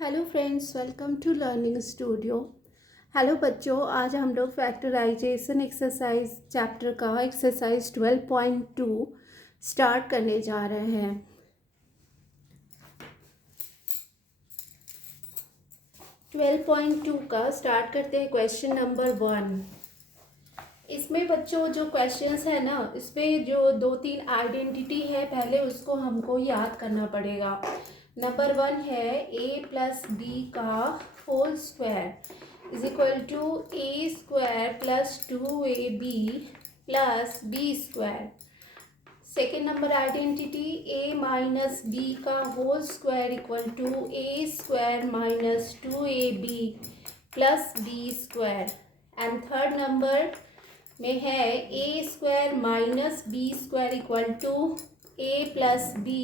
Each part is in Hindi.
Hello friends, welcome to learning studio. Hello बच्चों, आज हम लोग फैक्टराइजेशन एक्सरसाइज चैप्टर का एक्सरसाइज 12.2 स्टार्ट करने जा रहे हैं। ट्वेल्व पॉइंट टू का स्टार्ट करते हैं। Question number 1। इसमें बच्चों जो क्वेश्चंस है ना, इसमें जो 2-3 आइडेंटिटी है, पहले उसको हमको याद करना पड़ेगा। नंबर 1 है a प्लस बी का whole square is equal to A square plus 2ab plus B square. Second number identity a minus B का whole square equal to A square minus 2ab plus B square. And third number में है A square minus B square equal to A plus B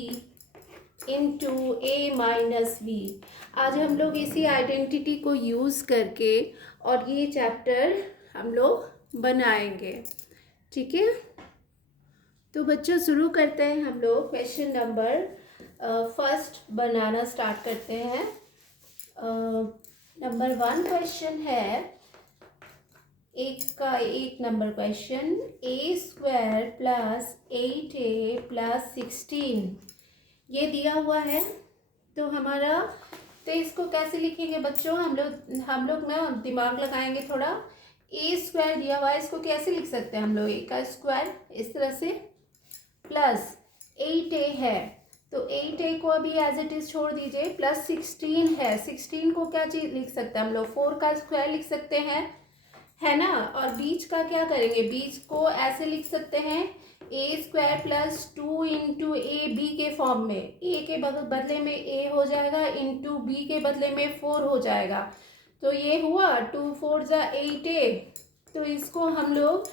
into A minus B. आज हम लोग इसी आइडेंटिटी को यूज़ करके और ये चैप्टर हम लोग बनाएंगे, ठीक है। तो बच्चों शुरू करते हैं। हम लोग क्वेश्चन नंबर फर्स्ट बनाना स्टार्ट करते हैं। नंबर 1 क्वेश्चन है एक नंबर क्वेश्चन, ए स्क्वायर प्लस 8a प्लस 16 ये दिया हुआ है। तो हमारा इसको कैसे लिखेंगे बच्चों? हम लोग ना दिमाग लगाएंगे थोड़ा। ए स्क्वायर दिया हुआ है, इसको कैसे लिख सकते हैं हम लोग? ए का स्क्वायर इस तरह से प्लस 8a है, तो 8a को अभी एज इट इज छोड़ दीजिए। प्लस 16 है, 16 को क्या चीज लिख सकते हैं हम लोग? 4 का स्क्वायर लिख सकते हैं, है ना। और बीच का क्या करेंगे? बीच को ऐसे लिख सकते हैं A square plus 2 into A B के फॉर्म में। ए के बदले में ए हो जाएगा, इंटू बी के बदले में 4 हो जाएगा। तो ये हुआ 2 4 जा 8a। तो इसको हम लोग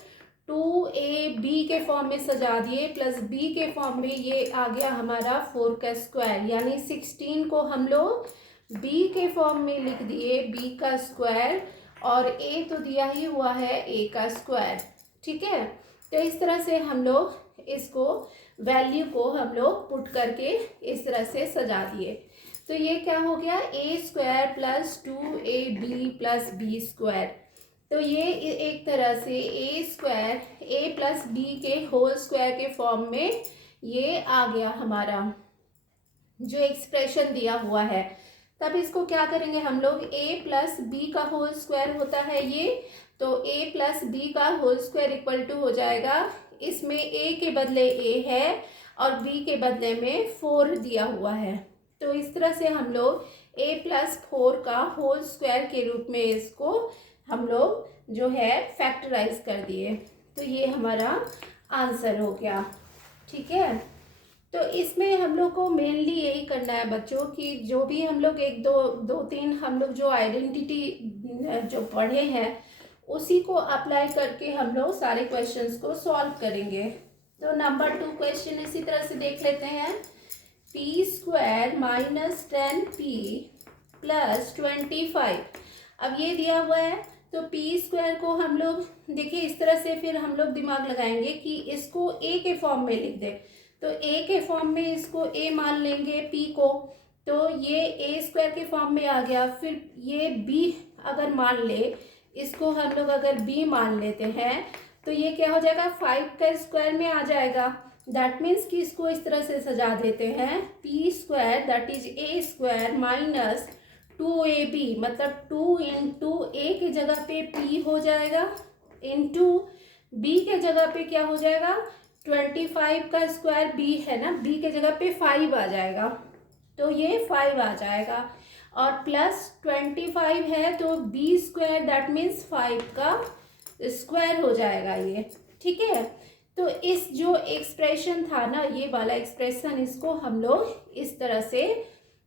2ab के फॉर्म में सजा दिए, प्लस बी के फॉर्म में ये आ गया हमारा 4 का स्क्वायर। यानी 16 को हम लोग बी के फॉर्म में लिख दिए, बी का स्क्वायर, और ए तो दिया ही हुआ है ए का स्क्वायर, ठीक है। तो इस तरह से हम लोग इसको वैल्यू को हम लोग पुट करके इस तरह से सजा दिए। तो ये क्या हो गया? A square plus 2ab plus B square. तो ये एक तरह से A square A plus B के होल स्क्वायर के फॉर्म में ये आ गया हमारा जो एक्सप्रेशन दिया हुआ है। तब इसको क्या करेंगे हम लोग? a प्लस बी का होल स्क्वायर होता है ये, तो a प्लस बी का होल स्क्वायर इक्वल टू हो जाएगा, इसमें a के बदले a है और b के बदले में 4 दिया हुआ है। तो इस तरह से हम लोग a प्लस 4 का होल स्क्वायर के रूप में इसको हम लोग जो है फैक्टराइज कर दिए। तो ये हमारा आंसर हो गया, ठीक है। तो इसमें हम लोग को मेनली यही करना है बच्चों कि जो भी हम लोग एक दो तीन हम लोग जो आइडेंटिटी जो पढ़े हैं उसी को अप्लाई करके हम लोग सारे क्वेश्चंस को सॉल्व करेंगे। तो नंबर 2 क्वेश्चन इसी तरह से देख लेते हैं। P square minus 10p plus 25। अब ये दिया हुआ है, तो पी स्क्वायर को हम लोग देखिए इस तरह से फिर हम लोग दिमाग लगाएंगे कि इसको a के फॉर्म में लिख दें। तो a के फॉर्म में इसको a मान लेंगे p को, तो ये a स्क्वायर के फॉर्म में आ गया। फिर ये b अगर मान ले, इसको हम लोग अगर b मान लेते हैं, तो ये क्या हो जाएगा? 5 का स्क्वायर में आ जाएगा। दैट मीन्स कि इसको इस तरह से सजा देते हैं, p square that is a square minus 2ab, मतलब 2 इंटू a के जगह पे p हो जाएगा, इंटू b के जगह पे क्या हो जाएगा? 25 का स्क्वायर b है ना, b के जगह पे 5 आ जाएगा, तो ये 5 आ जाएगा। और प्लस 25 है तो b स्क्वायर दैट मीन्स 5 का स्क्वायर हो जाएगा ये, ठीक है। तो इस जो एक्सप्रेशन था ना, ये वाला एक्सप्रेशन, इसको हम लोग इस तरह से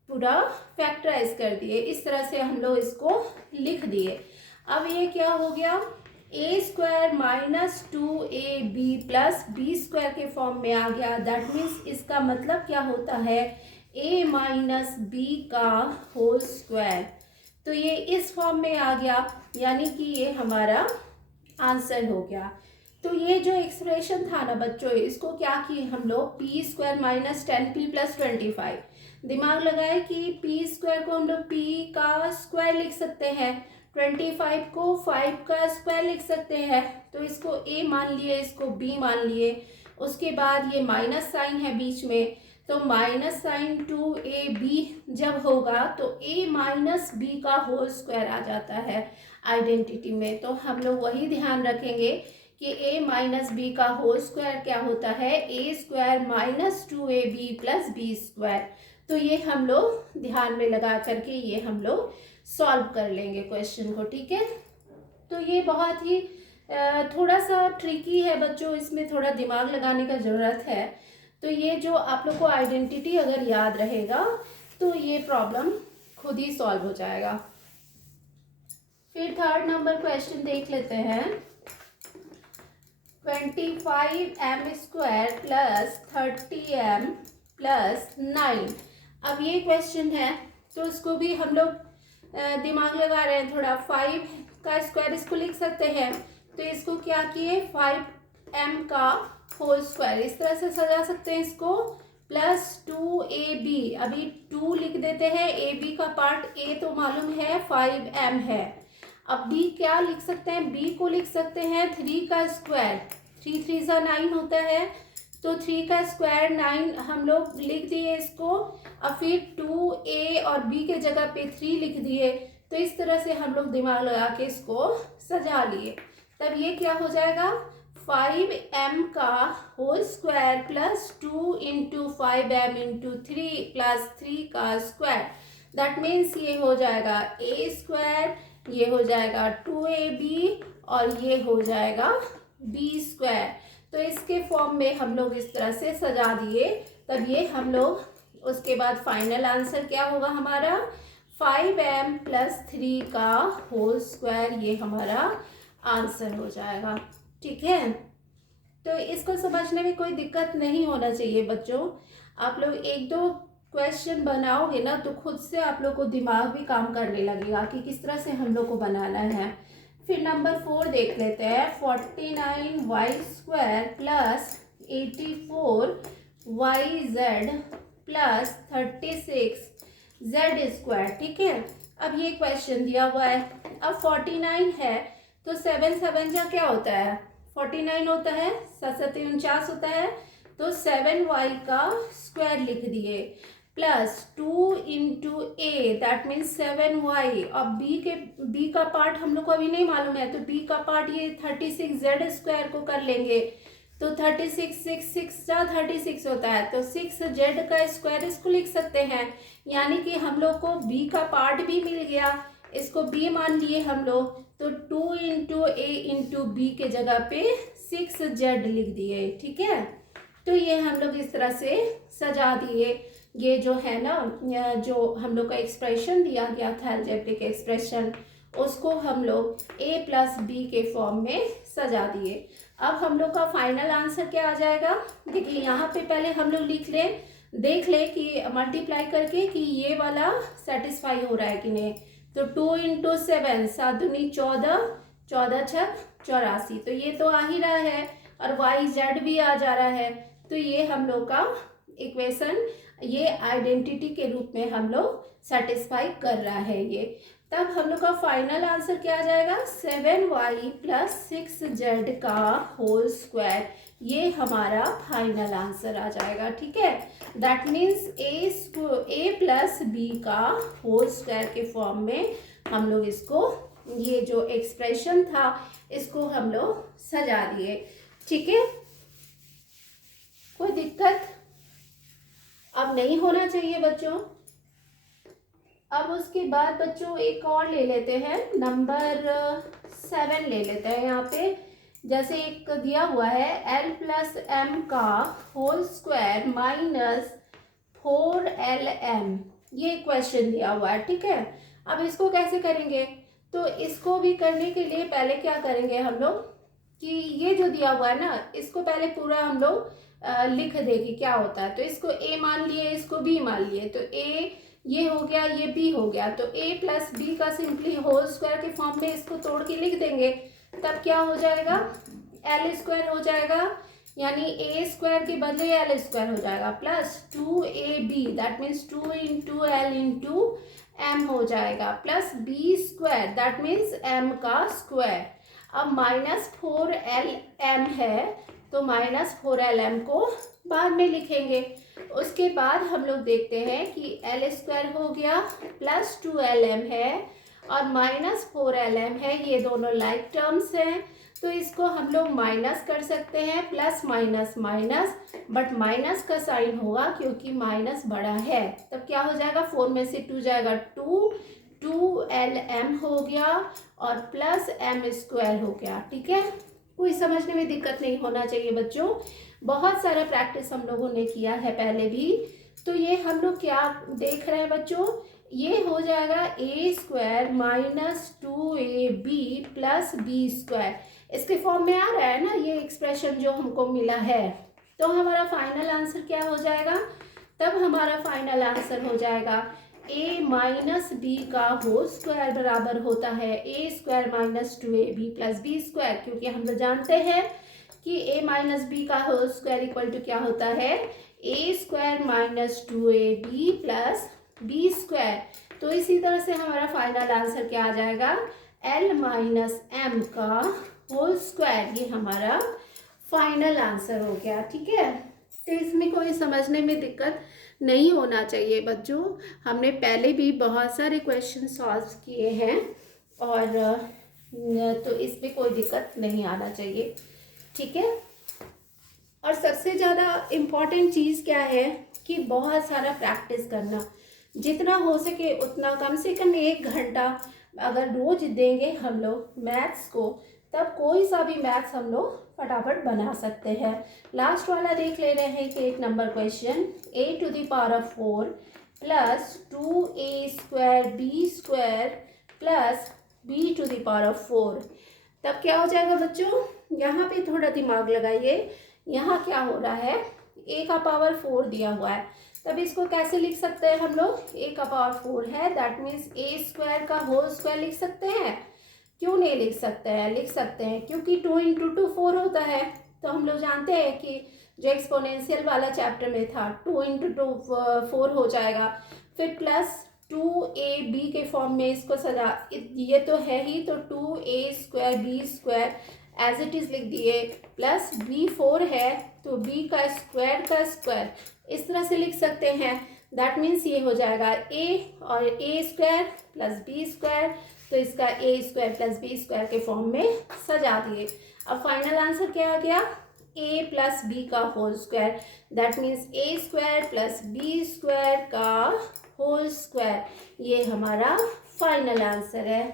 पूरा फैक्टराइज कर दिए, इस तरह से हम लोग इसको लिख दिए। अब ये क्या हो गया? A square minus 2ab plus B square के फॉर्म में आ गया। दैट मीन्स इसका मतलब क्या होता है? a माइनस बी का होल स्क्वायर। तो ये इस फॉर्म में आ गया, यानी कि ये हमारा आंसर हो गया। तो ये जो एक्सप्रेशन था ना बच्चों, इसको क्या किए हम लोग? P square minus 10p plus 25, दिमाग लगाए कि पी स्क्वायर को हम लोग पी का स्क्वायर लिख सकते हैं, 25 को 5 का स्क्वायर लिख सकते हैं। तो इसको ए मान लिए, इसको बी मान लिए। उसके बाद ये माइनस साइन है बीच में, तो माइनस साइन 2ab जब होगा तो a माइनस बी का होल स्क्वायर आ जाता है आइडेंटिटी में। तो हम लोग वही ध्यान रखेंगे कि a माइनस बी का होल स्क्वायर क्या होता है, a square minus 2ab plus B square. तो ये हम लोग ध्यान में लगा करके ये हम लोग सॉल्व कर लेंगे क्वेश्चन को, ठीक है। तो ये बहुत ही थोड़ा सा ट्रिकी है बच्चों, इसमें थोड़ा दिमाग लगाने का ज़रूरत है। तो ये जो आप लोग को आइडेंटिटी अगर याद रहेगा तो ये प्रॉब्लम खुद ही सॉल्व हो जाएगा। फिर थर्ड नंबर क्वेश्चन देख लेते हैं। 25m square plus 30m plus 9। अब ये क्वेश्चन है तो इसको भी हम लोग दिमाग लगा रहे हैं थोड़ा। 5 का स्क्वायर इसको लिख सकते हैं, तो इसको क्या किए 5m का होल स्क्वायर इस तरह से सजा सकते हैं इसको, प्लस 2ab। अभी 2 लिख देते हैं, ab का पार्ट a तो मालूम है 5m है। अब b क्या लिख सकते हैं, b को लिख सकते हैं 3 का स्क्वायर, 3 3 9 होता है, तो 3 का स्क्वायर 9 हम लोग लिख दिए इसको। अब फिर 2a और b के जगह पे 3 लिख दिए। तो इस तरह से हम लोग दिमाग लगा के इसको सजा लिए। तब ये क्या हो जाएगा 5m का whole square plus 2 into 5m into 3 plus 3 का स्क्वायर। दैट मीन्स ये हो जाएगा a स्क्वायर, ये हो जाएगा 2ab और ये हो जाएगा b स्क्वायर। तो इसके फॉर्म में हम लोग इस तरह से सजा दिए। तब ये हम लोग उसके बाद फाइनल आंसर क्या होगा हमारा 5m प्लस 3 का होल स्क्वायर, ये हमारा आंसर हो जाएगा, ठीक है। तो इसको समझने में कोई दिक्कत नहीं होना चाहिए बच्चों। आप लोग एक दो क्वेश्चन बनाओगे ना तो खुद से आप लोग को दिमाग भी काम करने लगेगा कि किस तरह से हम लोग को बनाना है। फिर नंबर 4 देख लेते हैं। 49y square plus 84yz plus 36z square, ठीक है। अब ये क्वेश्चन दिया हुआ है। अब 49 है तो 7 7 जा क्या होता है 49 होता है, 7 7 49 होता है, तो 7y का स्क्वायर लिख दिए plus 2 into A that means 7y। अब b का पार्ट हम लोग को अभी नहीं मालूम है, तो b का पार्ट ये 36z स्क्वायर को कर लेंगे। तो 36 6 6 जा 36 होता है, तो 6z का स्क्वायर इसको लिख सकते हैं। यानी कि हम लोग को b का पार्ट भी मिल गया, इसको b मान लिए हम लोग। तो 2 इंटू ए इंटू बी के जगह पे 6z लिख दिए, ठीक है। तो ये हम लोग इस तरह से सजा दिए। ये जो है ना जो हम लोग का एक्सप्रेशन दिया गया था अलजेब्रिक एक्सप्रेशन, उसको हम लोग a प्लस बी के फॉर्म में सजा दिए। अब हम लोग का फाइनल आंसर क्या आ जाएगा, देखिए यहाँ पे पहले हम लोग लिख लें, देख ले कि मल्टीप्लाई करके कि ये वाला सेटिस्फाई हो रहा है कि नहीं। तो 2 इंटू 7 7 दूनी 14, 14 छक 84, तो ये तो आ ही रहा है और YZ भी आ जा रहा है। तो ये हम लोग का इक्वेशन ये आइडेंटिटी के रूप में हम लोग सेटिस्फाई कर रहा है ये। तब हम लोग का फाइनल आंसर क्या आ जाएगा 7y प्लस 6z का होल स्क्वायर, ये हमारा फाइनल आंसर आ जाएगा, ठीक है। That means a plus B का होल स्क्वायर के फॉर्म में हम लोग इसको ये जो एक्सप्रेशन था इसको हम लोग सजा दिए, ठीक है। कोई दिक्कत अब नहीं होना चाहिए बच्चों। अब उसके बाद बच्चों एक और ले लेते हैं, नंबर 7 ले लेते हैं। यहाँ पे जैसे एक दिया हुआ है l प्लस m का होल स्क्वायर माइनस 4lm, ये क्वेश्चन दिया हुआ है, ठीक है। अब इसको कैसे करेंगे, तो इसको भी करने के लिए पहले क्या करेंगे हम लोग कि ये जो दिया हुआ है ना इसको पहले पूरा हम लोग लिख देंगे क्या होता है। तो इसको a मान लिए, इसको b मान लिए, तो a ये हो गया, ये b हो गया, तो a प्लस b का सिंपली होल स्क्वायर के फॉर्म में इसको तोड़ के लिख देंगे। तब क्या हो जाएगा l स्क्वायर हो जाएगा, यानी ए स्क्वायर के बदले एल स्क्वायर हो जाएगा, plus 2ab that means 2 into L into M हो जाएगा, plus B square that means M का स्क्वायर। अब माइनस 4lm है तो माइनस 4lm को बाद में लिखेंगे। उसके बाद हम लोग देखते हैं कि एल स्क्वायर हो गया प्लस 2lm है और माइनस 4lm है, ये दोनों लाइक टर्म्स हैं तो इसको हम लोग माइनस कर सकते हैं, plus minus minus, but minus का साइन होगा क्योंकि माइनस बड़ा है। तब क्या हो जाएगा, 4 में से 2 जाएगा 2lm हो गया और प्लस m स्क्वायर हो गया। ठीक है, कोई समझने में दिक्कत नहीं होना चाहिए बच्चों। बहुत सारा प्रैक्टिस हम लोगों ने किया है पहले भी। तो ये हम लोग क्या देख रहे हैं बच्चों, ये हो जाएगा A square minus 2ab plus B square, इसके फॉर्म में आ रहा है ना ये एक्सप्रेशन जो हमको मिला है। तो हमारा फाइनल आंसर क्या हो जाएगा, तब हमारा फाइनल आंसर हो जाएगा a माइनस बी का होल स्क्वायर बराबर होता है A square minus 2ab plus B square, क्योंकि हम लोग जानते हैं कि a माइनस बी का होल स्क्वायर इक्वल टू क्या होता है, A square minus 2ab plus B square. तो इसी तरह से हमारा फाइनल आंसर क्या आ जाएगा, l माइनस m का होल स्क्वायर, ये हमारा फाइनल आंसर हो गया। ठीक है, तो इसमें कोई समझने में दिक्कत नहीं होना चाहिए बच्चों। हमने पहले भी बहुत सारे क्वेश्चन सॉल्व किए हैं और तो इसमें कोई दिक्कत नहीं आना चाहिए। ठीक है, और सबसे ज़्यादा इम्पॉर्टेंट चीज़ क्या है कि बहुत सारा प्रैक्टिस करना, जितना हो सके उतना, कम से कम 1 घंटा अगर रोज देंगे हम लोग मैथ्स को, तब कोई सा भी मैथ्स हम लोग फटाफट बना सकते हैं। लास्ट वाला देख ले रहे हैं कि 1 number question, a to the power of 4 plus 2a square b square plus b to the power of 4। तब क्या हो जाएगा बच्चों, यहाँ पे थोड़ा दिमाग लगाइए। यहाँ क्या हो रहा है, a का पावर 4 दिया हुआ है, तब इसको कैसे लिख सकते हैं हम लोग, a का पावर 4 है दैट मीन्स a स्क्वायर का होल स्क्वायर लिख सकते हैं। क्यों नहीं लिख सकते हैं, लिख सकते हैं क्योंकि 2 इंटू 2 4 होता है। तो हम लोग जानते हैं कि जो एक्सपोनेंशियल वाला चैप्टर में था 2 इंटू 2 4 हो जाएगा, फिर प्लस 2ab के फॉर्म में इसको सजा, ये तो है ही, तो 2a square b square as it is लिख दिए, प्लस b 4 है तो b का स्क्वायर इस तरह से लिख सकते हैं। दैट मीन्स ये हो जाएगा a और a square plus b square, तो इसका a square plus b square के फॉर्म में सजा दिए। अब फाइनल आंसर क्या आ गया, a प्लस b का whole square that means a square plus b square का होल स्क्वायर, ये हमारा फाइनल आंसर है।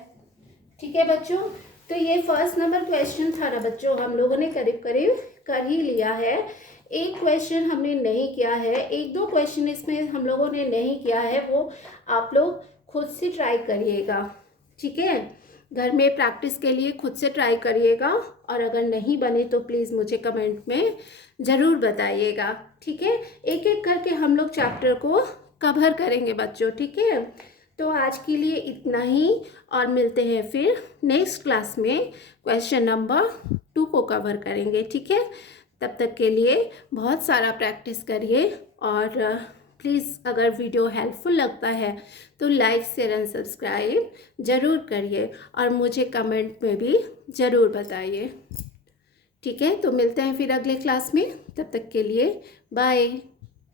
ठीक है बच्चों, तो ये फर्स्ट नंबर क्वेश्चन था ना बच्चों, हम लोगों ने करीब करीब कर ही लिया है। एक क्वेश्चन हमने नहीं किया है, 1-2 क्वेश्चन इसमें हम लोगों ने नहीं किया है, वो आप लोग खुद से ट्राई करिएगा। ठीक है, घर में प्रैक्टिस के लिए खुद से ट्राई करिएगा और अगर नहीं बने तो प्लीज़ मुझे कमेंट में ज़रूर बताइएगा। ठीक है, एक एक करके हम लोग चैप्टर को कवर करेंगे बच्चों। ठीक है, तो आज के लिए इतना ही और मिलते हैं फिर नेक्स्ट क्लास में, क्वेश्चन नंबर 2 को कवर करेंगे। ठीक है, तब तक के लिए बहुत सारा प्रैक्टिस करिए और प्लीज़ अगर वीडियो हेल्पफुल लगता है तो लाइक शेयर एंड सब्सक्राइब ज़रूर करिए और मुझे कमेंट में भी ज़रूर बताइए। ठीक है, तो मिलते हैं फिर अगले क्लास में, तब तक के लिए बाय।